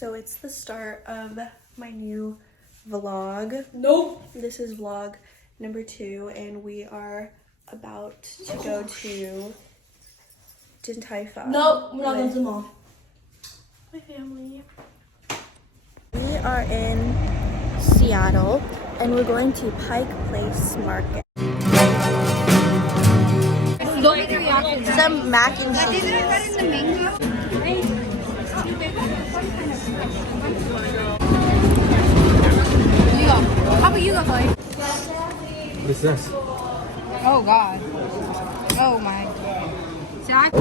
So it's the start of my new vlog. Nope. This is vlog number 2 and we are about to go to Din Tai Fung. Nope, we're not going to the mall. My family. We are in Seattle and we're going to Pike Place Market. Some mac and cheese. How about you go, Chloe? What is this? Oh God. Oh my. Zach?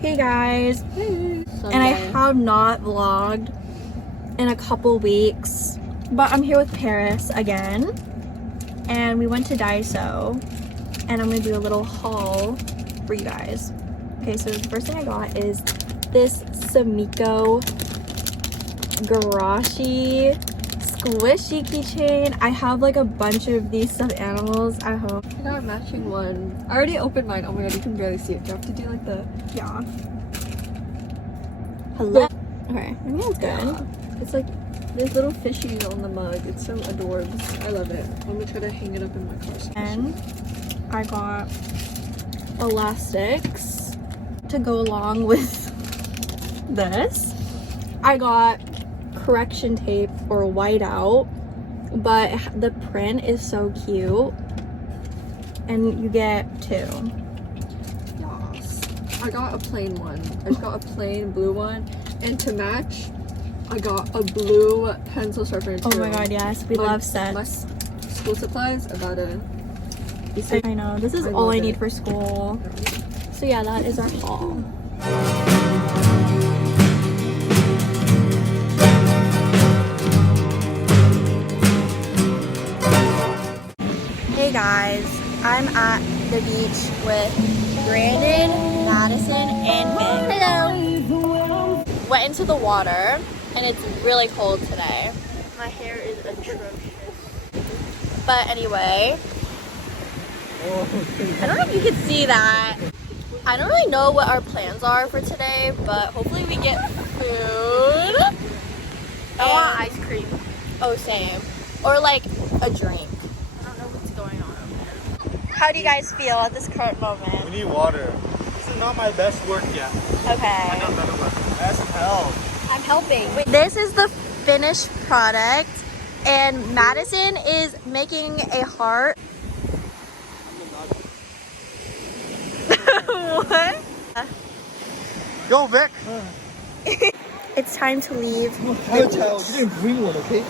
Hey guys. And I have not vlogged in a couple weeks, but I'm here with Paris again. And we went to Daiso and I'm gonna do a little haul for you guys. Okay, so the first thing I got is this Samiko Garashi squishy keychain. I have like a bunch of these stuffed animals at home. I got a matching one. I already opened mine. Oh my God, you can barely see it. Do you have to do like the... Yeah. Hello. Okay, I think that's good. It's like there's little fishies on the mug. It's so adorable. I love it. Let me try to hang it up in my car. And I got elastics to go along with this. I got correction tape for whiteout, but the print is so cute. And you get 2. Yes. I got a plain one. I just got a plain blue one. And to match, I got a blue pencil sharpener too. Oh my God, yes. We love sets. My school supplies, I got it. I know. This is all I need for school. So yeah, that is our haul. Hey guys, I'm at the beach with Brandon, Madison, and Nick. Hello! Went into the water, and it's really cold today. My hair is atrocious. But anyway, I don't know if you can see that. I don't really know what our plans are for today, but hopefully we get food. I want ice cream. Oh, same. Or like a drink. I don't know what's going on over there. How do you guys feel at this current moment? We need water. This is not my best work yet. Okay. I got better work. As hell. I'm helping. This is the finished product, and Madison is making a heart. What? Go, Vic. It's time to leave. You didn't bring one, okay?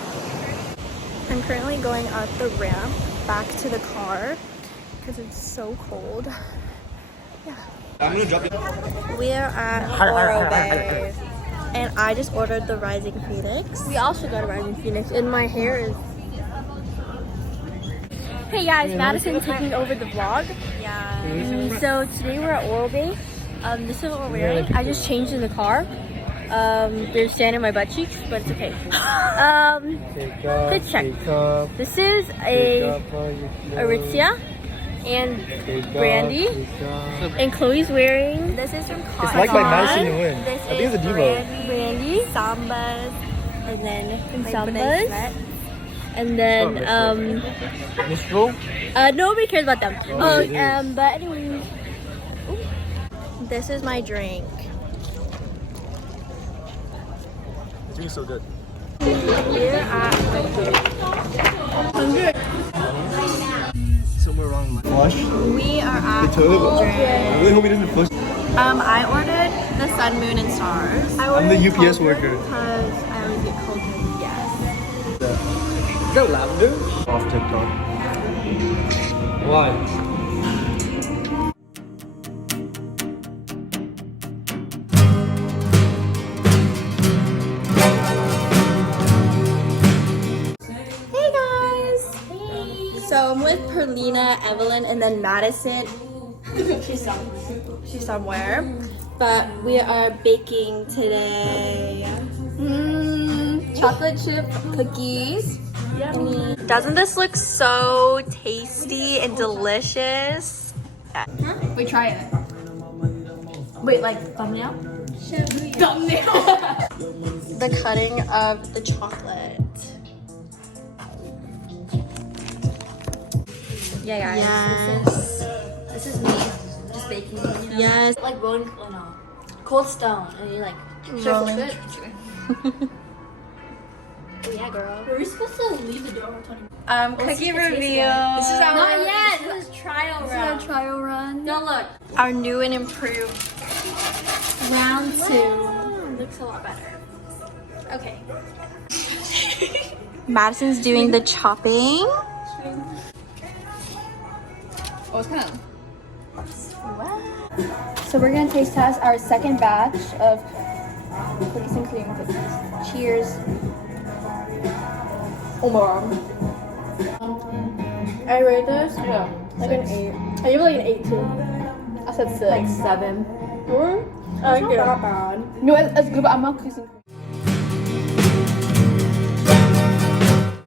I'm currently going up the ramp back to the car because it's so cold. Yeah. I'm gonna drop it. We are at Oro Bay, and I just ordered the Rising Phoenix. We also got a Rising Phoenix, and my hair is... Hey guys, Madison taking over the vlog. Yeah. So today we're at Oral Bay. This is what we're wearing. I just changed in the car. There's sand in my butt cheeks, but it's okay. Fit check. This is a Aritzia and Brandy. And Chloe's wearing... This is from It's like by Madison and Win. This I think it's a Devo. Brandy. Sambas. And then my Sambas. bracelet. And then, Mistral? nobody cares about them. But anyways. This is my drink. It's really so good. We're at Somewhere around my flush. We are at I Cauldron. really hope he doesn't flush. I ordered the Sun, Moon, and Stars. I'm the UPS worker. Because I always get Cauldron. Yes. Is that lavender? Off TikTok. Why? Hey guys! Hey! So I'm with Perlina, Evelyn, and then Madison. She's somewhere. But we are baking today. chocolate chip cookies. Doesn't this look so tasty and delicious? Wait, try it. Wait, like thumbnail? The cutting of the chocolate. Yeah, guys. Yes. This is me just baking. You know? Yes. Like rolling, oh no, Cold Stone, and you like Rolling. circle it. Oh yeah, girl. Were we supposed to leave the door for 20 minutes? Cookie the taste reveal. This is our, Not yet. This is trial round. Trial run. No, look. our new and improved Round 2 looks a lot better. Okay. Madison's doing the chopping. Oh, it's kind of. So we're gonna taste test our second batch of cookies and cream cookies. Cheers. Oh my god. I rate this Yeah. like an 8. I give it like an 8 too. I said 6. Like 7. I like it. Not bad. No, it's good, but I'm not cookies and cream.